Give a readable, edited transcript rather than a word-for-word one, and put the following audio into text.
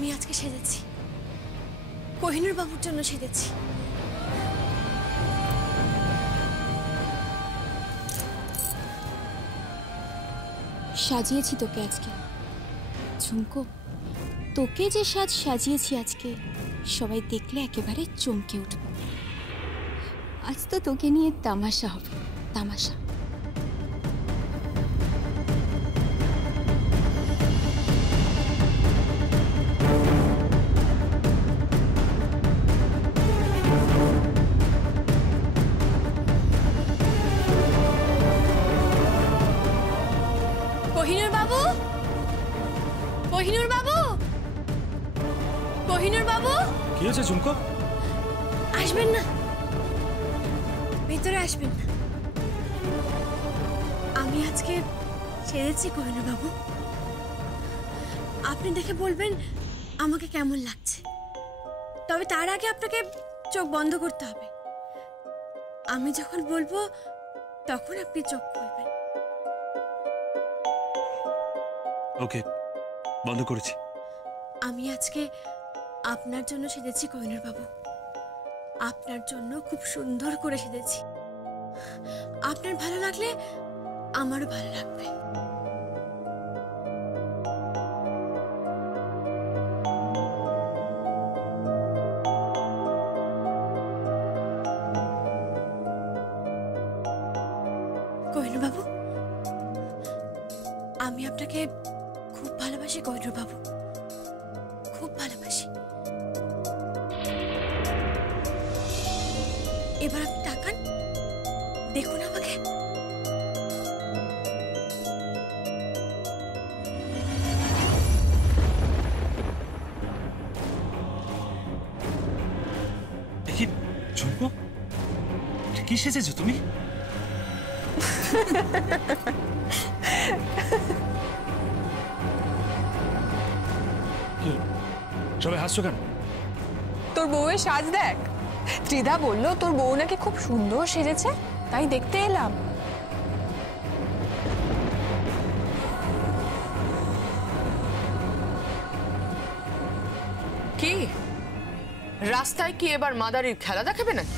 আমি আজকে সেজেছি, কোহিনূর বাবুর জন্য সেজেছি। সাজিয়েছি তোকে আজকে ঝুমকো, তোকে যে সাজিয়েছি আজকে সবাই দেখলে একেবারে চমকে উঠবে। আজ তো তোকে নিয়ে তামাশা হবে, তামাশা। কোহিনূর বাবু, কোহিনূর বাবু, কোহিনূর বাবু। কি হয়েছে ঝুমকো? আসবেন না, ভেতরে আসবেন না। আমি আজকে সেজেছি কোহিনূর বাবু, আপনি দেখে বলবেন আমাকে কেমন লাগছে। তবে তার আগে আপনাকে চোখ বন্ধ করতে হবে। আমি যখন বলবো তখন আপনি চোখ খুলবেন। ওকে, বন্ধ করেছি। আমি আজকে আপনার জন্য সেজেছি কোহিনূর বাবু, আপনার জন্য খুব সুন্দর করে সেজেছি। আপনার ভালো লাগলে আমারও ভালো লাগবে। কোহিনূর বাবু, আমি আপনাকে খুব ভালোবাসি কোহিনূর বাবু, খুব ভালোবাসি। এবার আপনি তাকান, দেখুন আমাকে। কি ঝুমকো, কি সেজেছো তুমি? সবাই হাসছো কেন? তোর বউয়ের সাজ দেখ। ত্রিধা বলল তোর বউ নাকি খুব সুন্দর সেজেছে, তাই দেখতে এলাম। কি রাস্তায় কি এবার মাদারির খেলা দেখাবে নাকি?